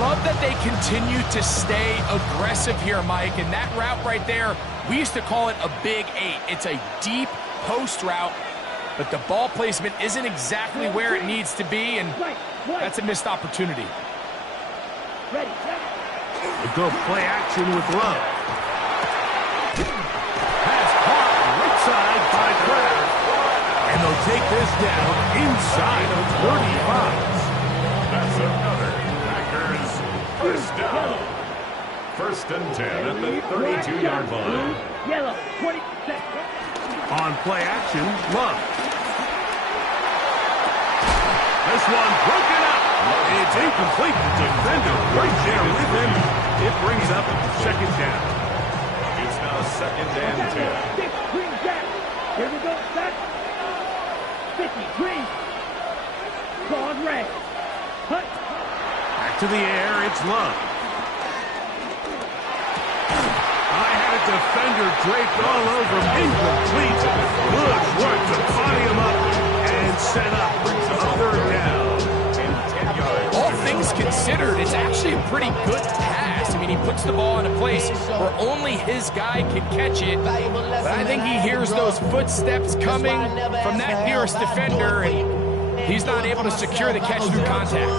love that they continue to stay aggressive here, Mike, and that route right there, we used to call it a big 8. It's a deep post route, but the ball placement isn't exactly where it needs to be, and that's a missed opportunity. We go play action with Love. Pass caught right side by Kraft. And they'll take this down inside of 35. That's another Packers first down. First and 10 at the 32-yard line. Yellow, 20. On play action, Love. This one broken up. It's incomplete. The defender right there with him. It brings up second down. It's now second and 10. Green jack. Here we go, set. 53. Broad red. Hut. Back to the air, it's Love. I had a defender draped all over him. Incomplete. Good work to body him up and set up a third down. All things considered, it's actually a pretty good pass. I mean, he puts the ball in a place where only his guy can catch it. But I think he hears those footsteps coming from that nearest defender, and he's not able to secure the catch through contact.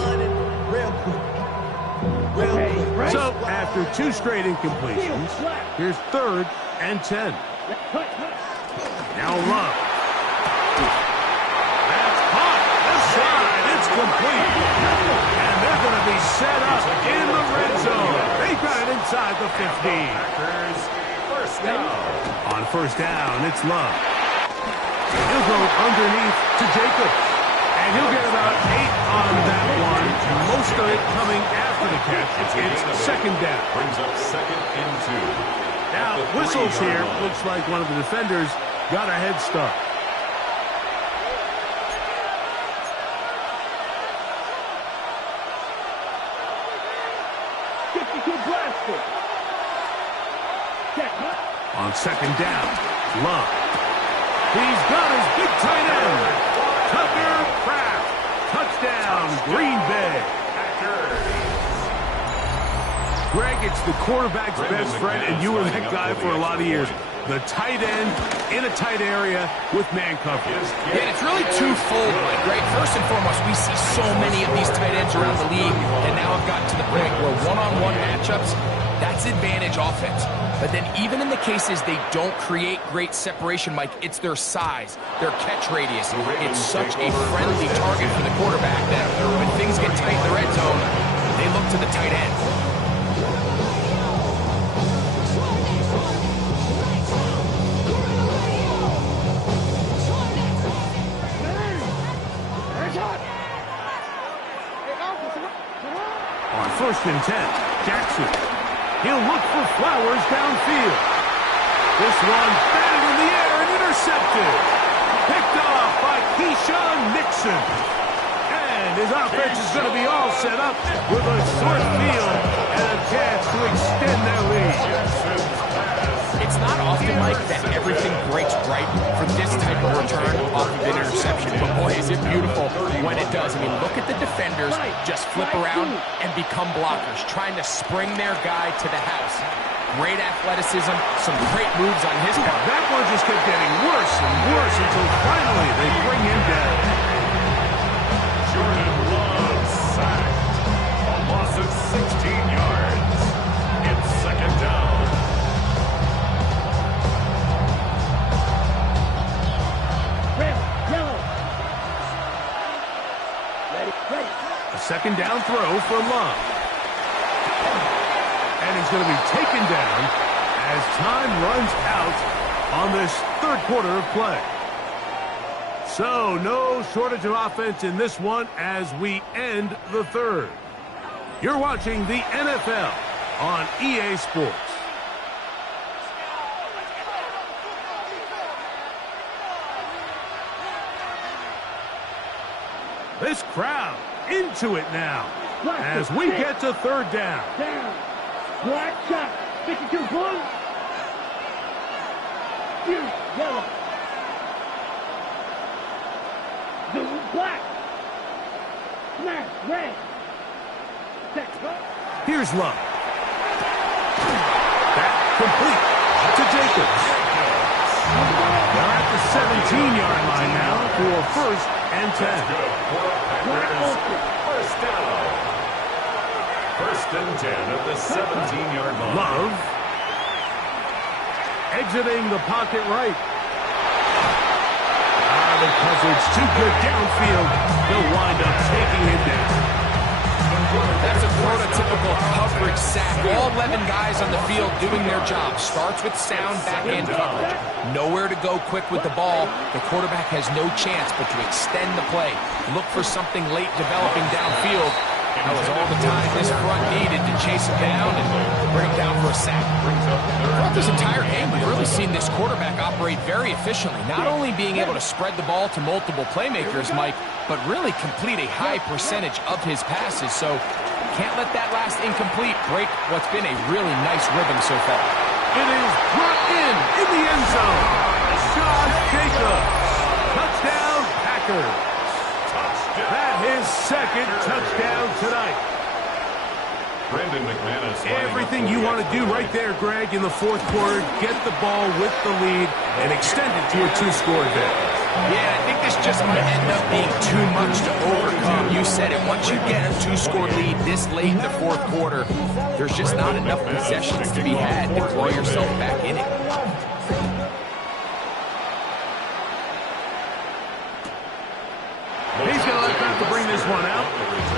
So, after 2 straight incompletions, here's third and 10. Now Love. That's caught. This side, it's complete. And they're going to be set up in the red zone. They got it inside the 15. Packers first down. On first down, it's Love. He'll go underneath to Jacobs. And he'll get about 8 on that one. Most of it coming after the catch. It's second down. Brings up second and 2. Now, whistles here. Looks like one of the defenders got a head start. On second down, Love. He's got his big tight end. Tucker Kraft. Touchdown, Green Bay. Greg, it's the quarterback's best friend, and you were that guy for a lot of years. The tight end in a tight area with man coverage. Yeah, and it's really twofold, right? First and foremost, we see so many of these tight ends around the league, and now I've gotten to the point where one-on-one matchups, that's advantage offense. But then even in the cases they don't create great separation, Mike, it's their size, their catch radius. It's such a friendly target for the quarterback that when things get tight in the red zone, they look to the tight end. On first and 10, Jackson. He'll look for Flowers downfield. This one batted in the air and intercepted. Picked off by Keyshawn Nixon. And his offense is going to be all set up with a short field and a chance to extend their lead. It's not often, Mike, that everything breaks right for this type of return off of an interception. But boy, is it beautiful when it does. I mean, look at the defenders just flip around and become blockers, trying to spring their guy to the house. Great athleticism, some great moves on his part. That one just kept getting worse and worse until finally they bring him down. Jordan Love sacked. A loss of 16 yards. It's second down. A second down throw for Love. And he's going to be taken down as time runs out on this third quarter of play. So no shortage of offense in this one as we end the third. You're watching the NFL on EA Sports. This crowd into it now as we get to third down. Black shot. 52 blue. Huge yellow. Blue black. Smash red. Set. Here's Love. That complete to Jacobs. They're at the 17-yard line now for 1st and 10. First down. 1st and 10 at the 17-yard line. Love. Exiting the pocket right. Because it's too good downfield, they'll wind up taking him down. That's a prototypical coverage sack. All 11 guys on the field doing their job. Starts with sound back-end coverage. Nowhere to go quick with the ball. The quarterback has no chance but to extend the play. Look for something late developing downfield. That was all the time this front needed to chase him down and bring him down for a sack. Throughout this entire game, we've really seen this quarterback operate very efficiently. Not only being able to spread the ball to multiple playmakers, Mike, but really complete a high percentage of his passes. So can't let that last incomplete break what's been a really nice rhythm so far. It is brought in the end zone. Josh Jacobs. Touchdown, Packers. That his 2nd touchdown tonight. Brendan McManus. Everything you want to do right there, Greg, in the 4th quarter. Get the ball with the lead and extend it to a 2-score advantage. Yeah, I think this just might end up being too much to overcome. You said it. Once you get a 2-score lead this late in the 4th quarter, there's just not enough possessions to be had to claw yourself back in it. He's going to let that to bring this one out.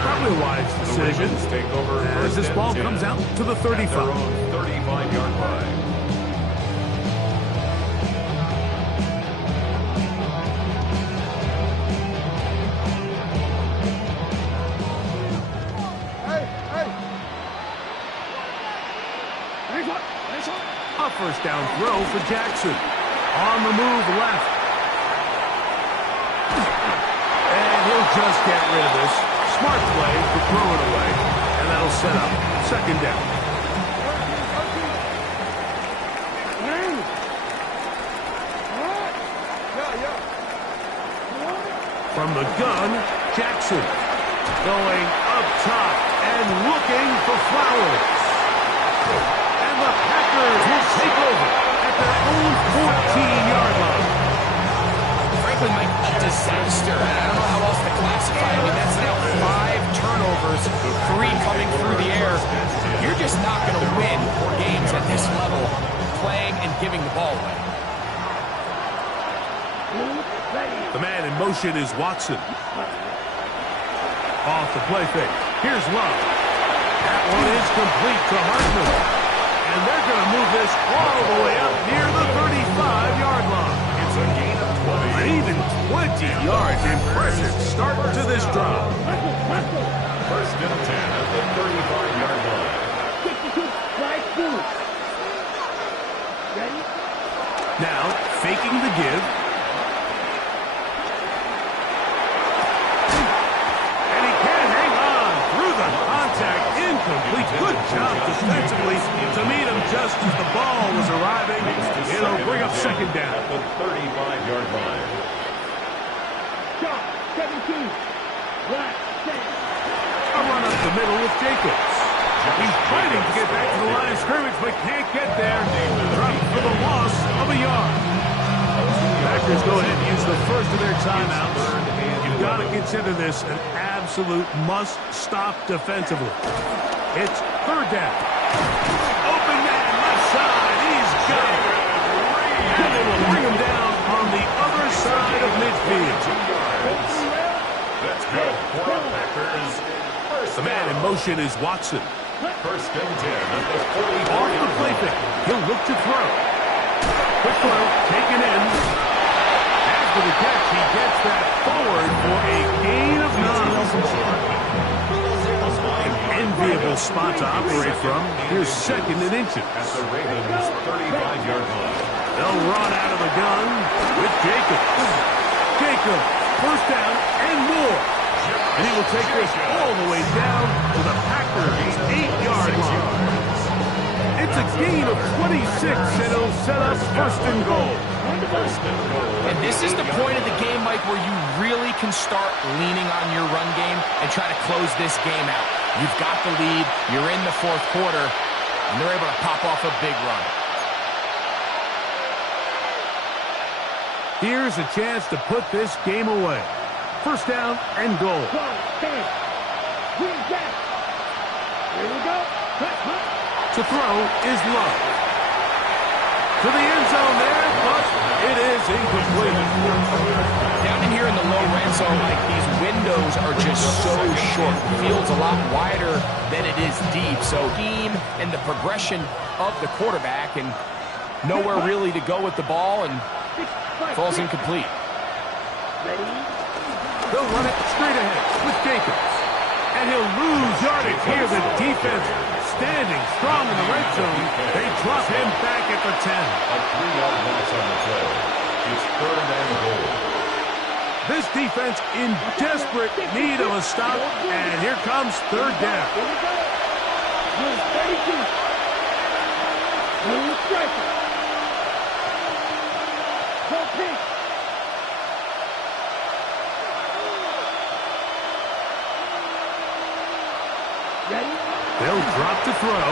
Probably a wise decision as this ball comes out to the 35. 35-yard line. A 1st down throw for Jackson. On the move left. And he'll just get rid of this. Smart play to throw it away. And that'll set up 2nd down. From the gun, Jackson. Going up top and looking for Flowers. And the Packers will take over at their own 14-yard line. Frankly, Mike, a disaster. I don't know how else to classify it. I mean, that's now 5 turnovers, 3 coming through the air. You're just not going to win games at this level playing and giving the ball away. The man in motion is Watson. Off the play fake. Here's Love. That one is complete to Hartman. And they're going to move this all the way up near the 35-yard line. It's a gain of 20. Even 20 yards. Impressive start to this drive. 1st and 10 at the 35-yard line. 62, right through. Ready? Now, faking the give. And he can't hang on through the contact. Incomplete. Good job defensively to meet him just as the ball was arriving. It'll bring up 2nd down. At the 35-yard line. Shot, 17. Right, set. A run up the middle with Jacobs. He's fighting to get back to the line of scrimmage, but can't get there. Dropped for the loss of a yard. Packers go ahead and use the first of their timeouts. You've got to consider this an absolute must-stop defensively. It's 3rd down. Open man, left side. He's got it. And they will bring him down on the other side of midfield. That's good for Packers. The man in motion is Watson. 1st and 10 at the 40. Off the play pick. He'll look to throw. Quick throw, taken in. After the catch, he gets that forward for a gain of 9. An enviable spot to operate from. Here's 2nd and inches. At the Ravens' 35-yard line. They'll run out of the gun with Jacobs. Jacobs, 1st down and more. And he will take this all the way down to the Packers' 8-yard line. It's a gain of 26, and it'll set up 1st and goal. And this is the point of the game, Mike, where you really can start leaning on your run game and try to close this game out. You've got the lead, you're in the fourth quarter, and they're able to pop off a big run. Here's a chance to put this game away. First down and goal. Here we go. To throw is Love. To the end zone there, but it is incomplete. Down in here in the low red zone, like, these windows are just so short. The field's a lot wider than it is deep. So scheme and the progression of the quarterback, and nowhere really to go with the ball, and falls incomplete. They'll run it straight ahead with Jacobs. And he'll lose yardage here. The defense standing strong in the red zone. They drop him back at the 10. A 3-yard loss on the play. It's third and goal. This defense in desperate need of a stop. And here comes third down. Here we go. Here's 32. Blue striker. Go pink. Ready? They'll drop to throw.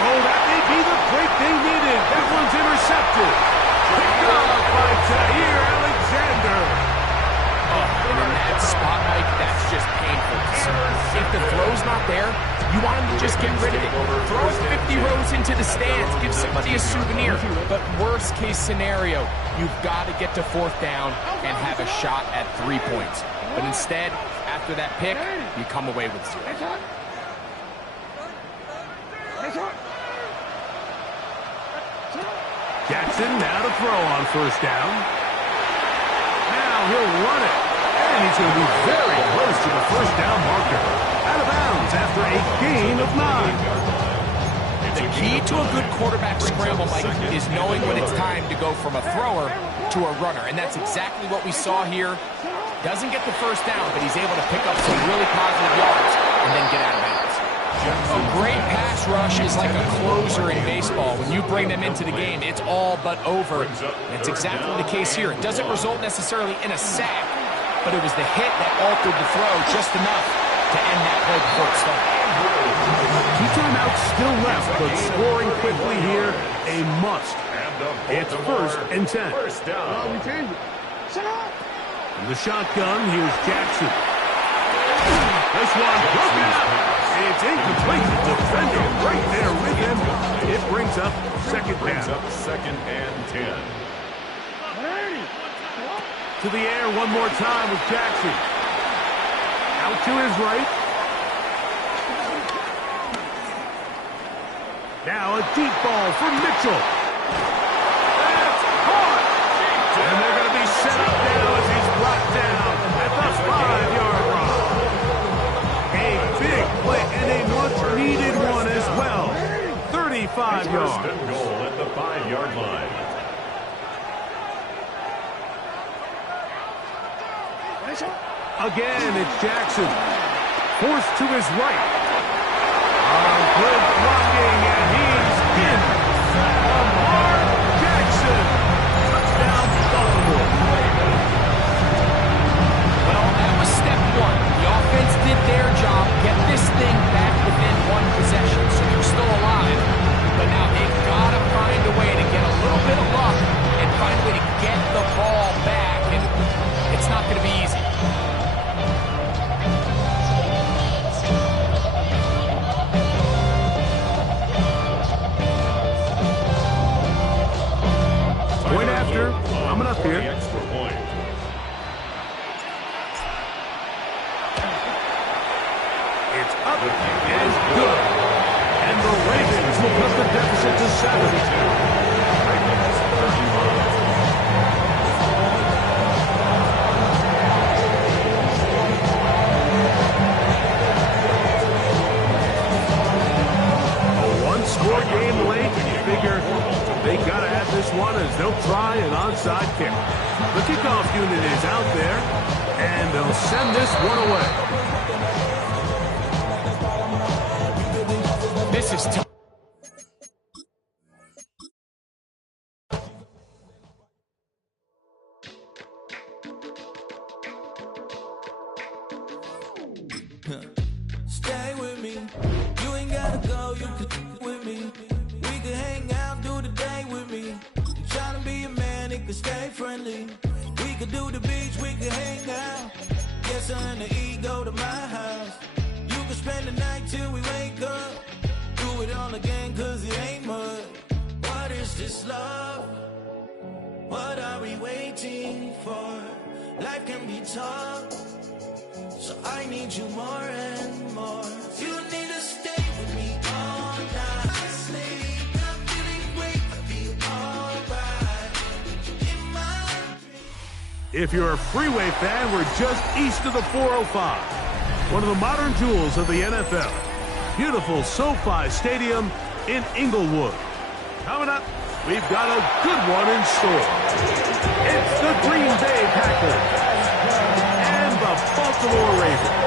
Oh, that may be the break they needed. That one's intercepted. Picked off by Jair Alexander. And in that spot, Mike, that's just painful to see. If the throw's not there, you want him to just get rid of it. Throw it 50 rows into the stands. Give somebody a souvenir. But worst case scenario, you've got to get to fourth down and have a shot at 3 points. But instead, after that pick, you come away with 0. Jackson now to throw on first down. Now he'll run it. And he's going to be very close to the first down marker. Out of bounds after a gain of 9. The key to a good quarterback scramble, Mike, is knowing when it's time to go from a thrower to a runner. And that's exactly what we saw here. Doesn't get the first down, but he's able to pick up some really positive yards and then get out of bounds. A great pass rush is like a closer in baseball. When you bring them into the game, it's all but over. And it's exactly the case here. It doesn't result necessarily in a sack, but it was the hit that altered the throw just enough to end that play before it started. 2 timeouts still left, but scoring quickly here, a must. It's first and 10. First down. We change it. Shut up. In the shotgun, here's Jackson. This one broken up. It's incomplete. The defender right there with him. It brings up second down. Second and 10. To the air one more time with Jackson. Out to his right. Now a deep ball for Mitchell. That's caught. And they're going to be set up now as he's brought down at the 5-yard line. A big play and a much-needed one as well. 35 yards. First and goal at the 5-yard line. Again, it's Jackson. Forced to his right. Good blocking, and he's in. Lamar Jackson. Touchdown, Baltimore. Well, that was step 1. The offense did their job. Get this thing back within 1 possession, so you're still alive. But now they've got to find a way to get a little bit of luck and find a way to get the ball back, and it's not going to be easy. Point after, coming up here. Extra point. It's up and good. And the Ravens will cut the deficit to 7. A one-score game late, and you figure they got to have this one as they'll try an onside kick. The kickoff unit is out there, and they'll send this one away. This is tough. Stay with me. You ain't gotta go, you can with me. We can hang out, do the day with me. I'm trying to be a man, it can stay friendly. We could do the beach, we could hang out. Yes, her and the E go to my house. You can spend the night till we wake up. Do it all again, cause it ain't mud. What is this love? What are we waiting for? Life can be tough, so I need you more and more. You need to stay with me all night. I sleep, I'm feeling great, I feel alright. In my dreams. If you're a Freeway fan, we're just east of the 405. One of the modern jewels of the NFL. Beautiful SoFi Stadium in Inglewood. Coming up, we've got a good one in store. It's the Green Bay Packers and the Baltimore Ravens.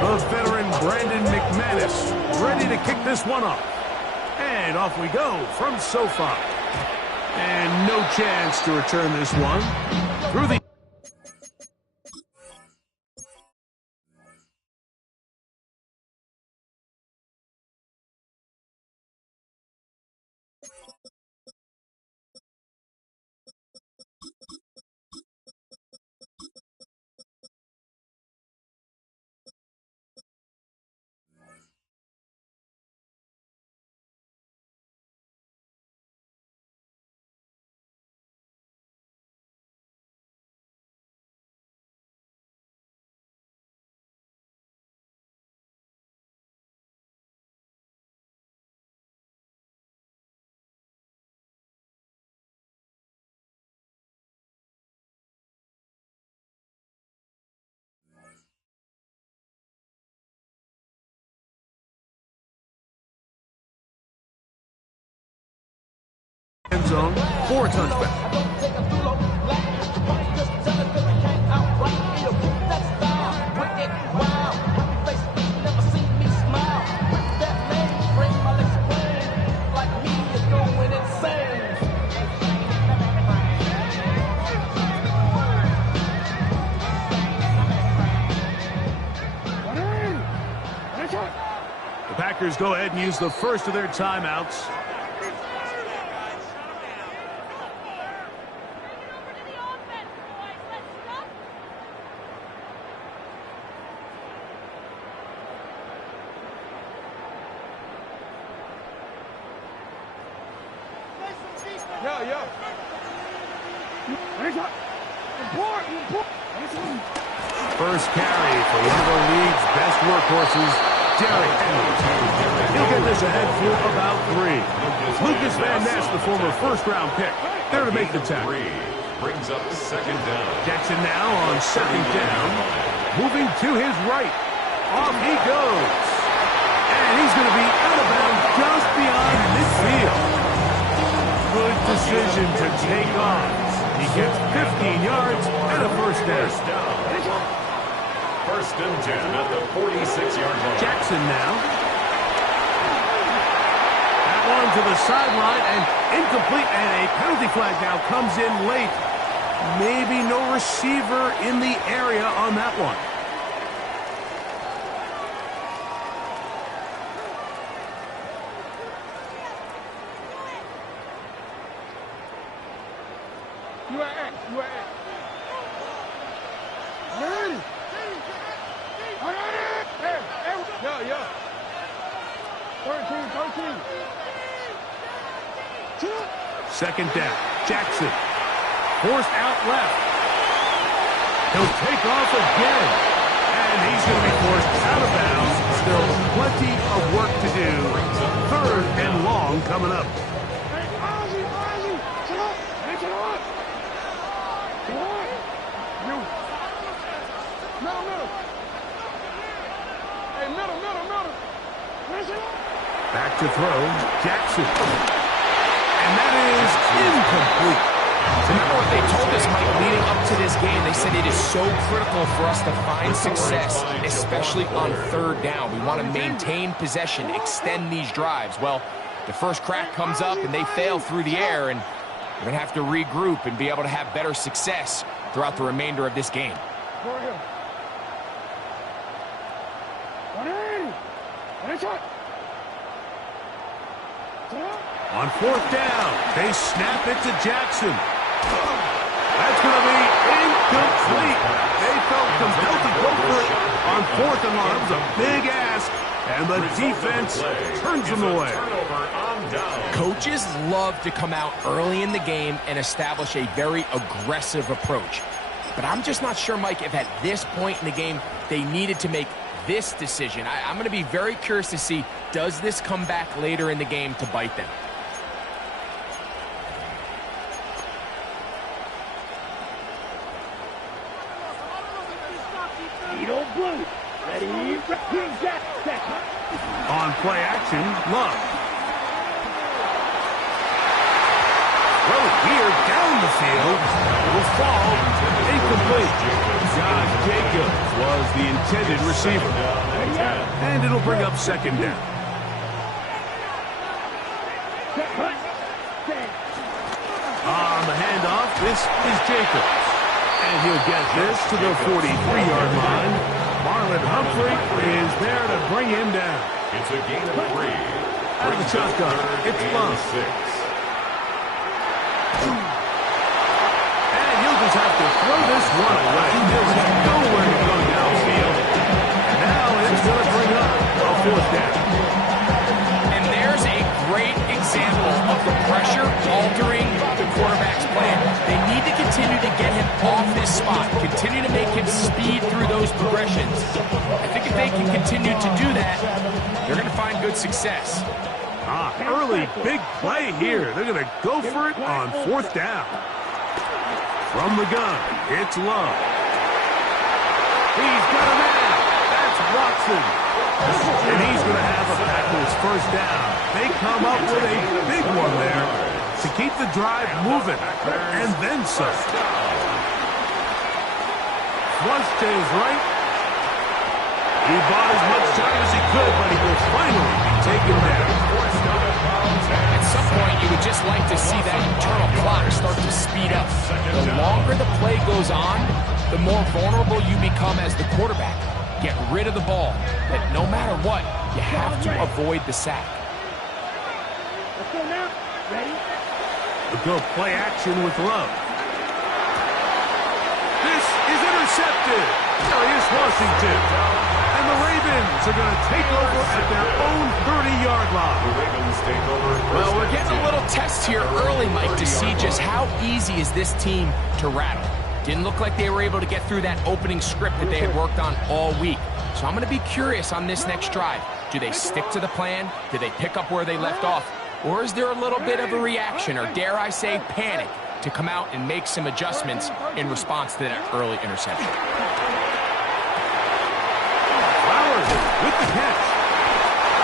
The veteran Brandon McManus ready to kick this one off. And off we go from SoFi. And no chance to return this one through the... end zone for a touchback. The Packers go ahead and use the first of their timeouts. First carry for one of the league's best workhorses, Derrick Henry. He'll get this ahead for about 3. Lucas Van Ness, the former first-round pick, there to make the tackle. Brings up second down. Jackson now on second down. Moving to his right. Off he goes. And he's going to be out of bounds just beyond midfield. Good decision to take off. He gets 15 yards and a first down. First and 10 at the 46-yard line. Jackson now. That one to the sideline and incomplete, and a penalty flag now comes in late. Maybe no receiver in the area on that one. Second down. Jackson. Forced out left. He'll take off again. And he's going to be forced out of bounds. Still plenty of work to do. Third and long coming up. Back to throw. Jackson. And that is incomplete. Remember what they told us, Mike, leading up to this game. They said it is so critical for us to find success, especially on third down. We want to maintain possession, extend these drives. Well, the first crack comes up and they fail through the air, and we're going to have to regroup and be able to have better success throughout the remainder of this game. On fourth down, they snap it to Jackson. That's going to be incomplete. They felt compelled to go for it on fourth and long. It was a big ask, and the defense turns them away. Coaches love to come out early in the game and establish a very aggressive approach. But I'm just not sure, Mike, if at this point in the game they needed to make this decision. I'm going to be very curious to see, does this come back later in the game to bite them? Blue. Ready, on play action, Love. Throw here down the field. Will fall incomplete. Josh Jacobs was the intended receiver. And it'll bring up second down. On the handoff, this is Jacobs. And he'll get this to the 43-yard line. Marlon Humphrey is there to bring him down. It's a gain of 3. Out of the shotgun, it's Love. And he'll just have to throw this one away. There's nowhere to go downfield. And now it's going to bring up a fourth down. And there's a great example of the pressure altering the quarterback's plan. They need to continue to get him off his spot, continue to make him speed through those progressions. I think if they can continue to do that, they're going to find good success. Early big play here. They're going to go for it on fourth down. From the gun, it's Love. He's got a man. That's Watson. And he's going to have a pass to his first down. They come up with a big one there to keep the drive moving, and then some. Flush to his right. He bought as much time as he could, but he will finally be taken down. At some point, you would just like to see that internal clock start to speed up. The longer the play goes on, the more vulnerable you become as the quarterback. Get rid of the ball, but no matter what, you have to avoid the sack. Let's go now. Ready? We'll go play action with Love. This is intercepted. Darius Washington. And the Ravens are going to take over at their own 30-yard line. The Ravens take over. Well, we're getting a little test here early, Mike, to see just how easy is this team to rattle. Didn't look like they were able to get through that opening script that they had worked on all week. So I'm going to be curious on this next drive. Do they stick to the plan? Do they pick up where they left off? Or is there a little bit of a reaction, or dare I say panic, to come out and make some adjustments in response to that early interception? Flowers with the catch.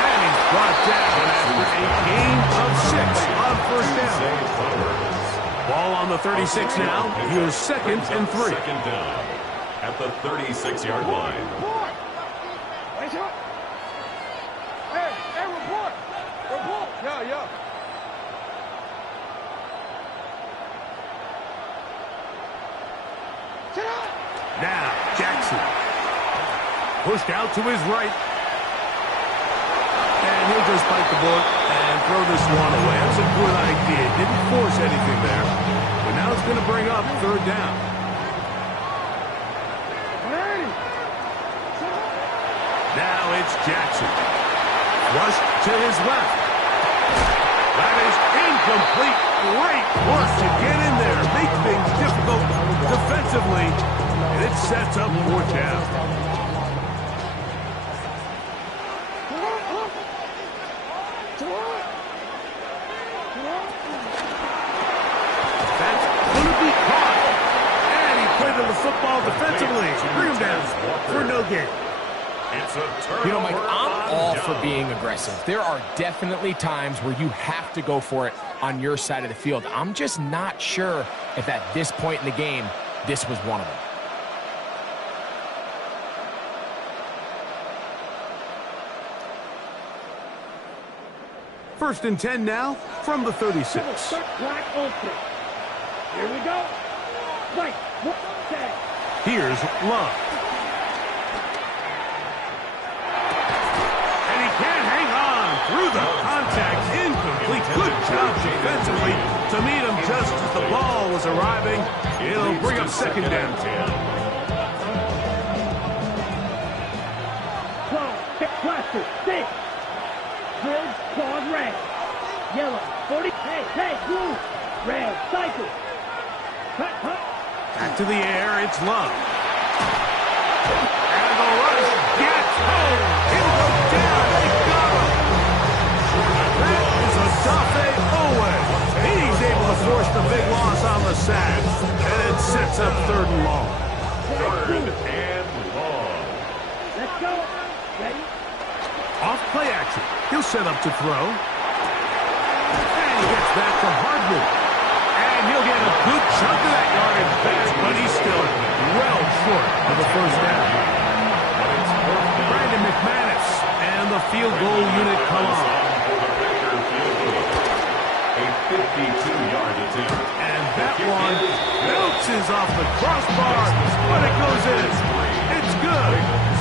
And he's brought down after a gain of 6 on first down. Ball on the 36 now. Here's second and 3. Second down at the 36-yard line. Report. Wait up. Hey, report. Report. Yeah. Sit up. Now, Jackson. Pushed out to his right. And he'll just bite the bullet and throw this one away. That's a good idea. Didn't force anything there. But now it's going to bring up third down. Ready. Now it's Jackson. Flushed to his left. That is incomplete. Great work to get in there. Make things difficult defensively. And it sets up fourth down. That's going to be caught. And he played the football defensively. Bring him down for no gain. It's a turnover. You know, Mike, I'm all down. for being aggressive. There are definitely times where you have to go for it on your side of the field. I'm just not sure if at this point in the game, this was one of them. First and 10 now from the 36. Black open. Here we go. Right. Set. Here's Love. And he can't hang on through the contact. Incomplete. Good job defensively to meet him just as the ball was arriving. It'll bring up second down. 12. Cluster. 6. Red, claws, red. Yellow, 40. Hey, blue. Red, cycle. Cut. Back to the air, it's Love. And the rush gets home. He'll go down. They got him. That is a Odafe Oweh. He's able to force the big loss on the sack. And it sets up 3rd and long. 3rd and long. Let's go. Ready? Off play action. He'll set up to throw. And he gets back to Hardman. And he'll get a good chunk of that yardage back, but he's still well short of the first down. Brandon McManus and the field goal unit come on. A 52-yard attempt. And that one bounces off the crossbar, but it goes in. It's good.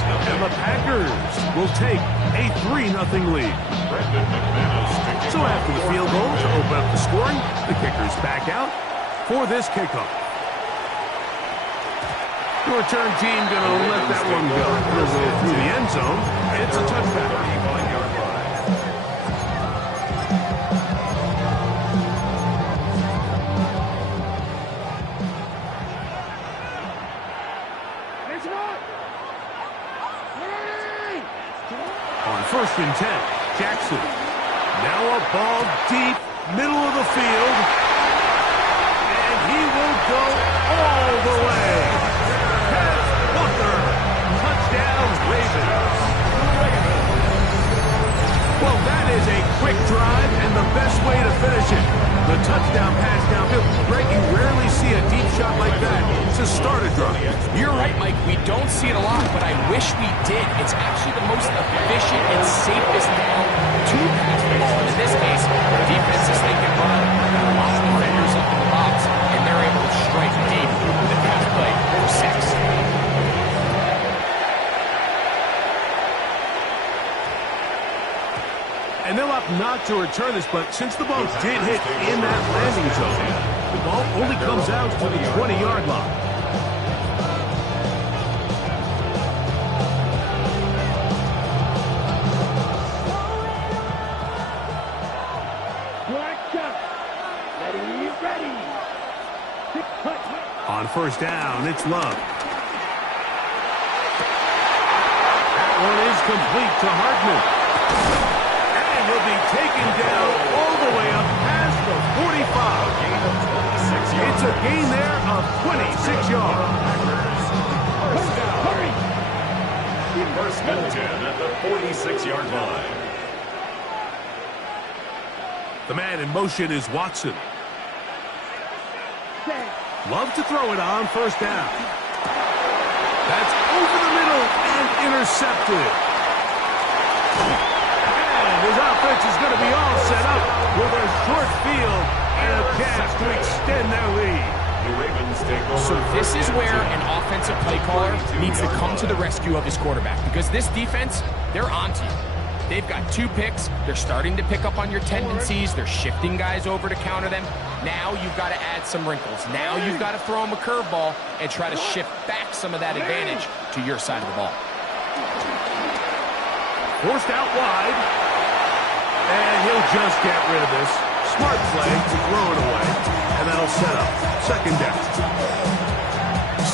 And the Packers will take a 3-0 lead. So after the field goal to open up the scoring, the kicker's back out for this kickoff. The return team going to let that one go. It'll go through the end zone. It's a touchback. On 1st and 10, Jackson. Now a ball deep, middle of the field. And he will go all the way. Head Walker. Touchdown, Ravens. Well, that is a quick drive and the best way to finish it. The touchdown pass downfield. Greg, you rarely see a deep shot like that to start a drive. You're right, Mike. We don't see it a lot, but I wish we did. It's actually the most efficient and safest down to pass the ball. And in this case, the defense is thinking, run, got a lot of defenders up in the box, and they're able to strike deep with a pass play for 6. And they'll opt not to return this, but since the ball did hit in that landing zone, the ball only comes out to the 20-yard line. Ready. On 1st down, it's Love. That one is complete to Hardman. And he'll be taken down all the way up past the 45. It's a gain there of 26 yards. Hurry. 1st and 10 at the 46-yard line. The man in motion is Watson. Love to throw it on 1st down. That's over the middle and intercepted. And his offense is going to be all set up with a short field and a chance to extend their lead. The Ravens take over. So this is where an offensive play caller needs to come to the rescue of his quarterback, because this defense, they're onto you. They've got 2 picks. They're starting to pick up on your tendencies. They're shifting guys over to counter them. Now you've got to add some wrinkles. Now you've got to throw them a curveball and try to shift back some of that advantage to your side of the ball. Forced out wide. And he'll just get rid of this. Smart play to throw it away. And that'll set up 2nd down.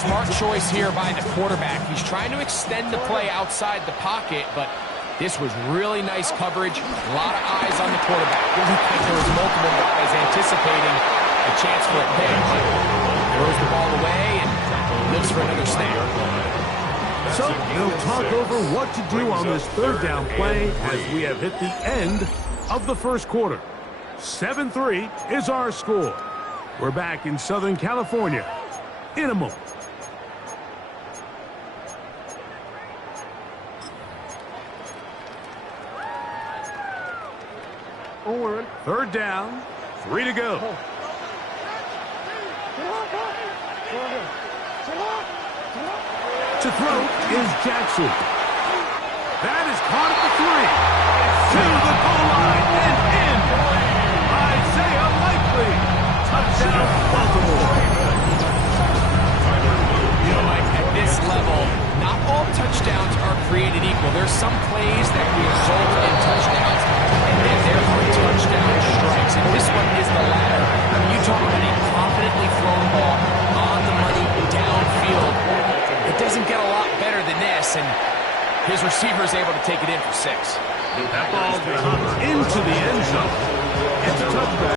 Smart choice here by the quarterback. He's trying to extend the play outside the pocket, but this was really nice coverage. A lot of eyes on the quarterback. It looked like there was multiple guys anticipating a chance for a pick. Throws the ball away and looks for another snap. So they'll talk over what to do on this third down play as we have hit the end of the first quarter. 7-3 is our score. We're back in Southern California in a moment. Third down, 3 to go. To throw is Jackson. That is caught at the 3. To the goal line and in. Isaiah Likely. Touchdown, Baltimore. You know, Mike, at this level, not all touchdowns are created equal. There's some plays that result in touchdowns, and then there are touchdown strikes. And this one is the latter. When you talk about a confidently thrown ball on the money downfield, it doesn't get a lot better than this, and his receiver is able to take it in for 6. That ball comes into the end zone. It's a touchback.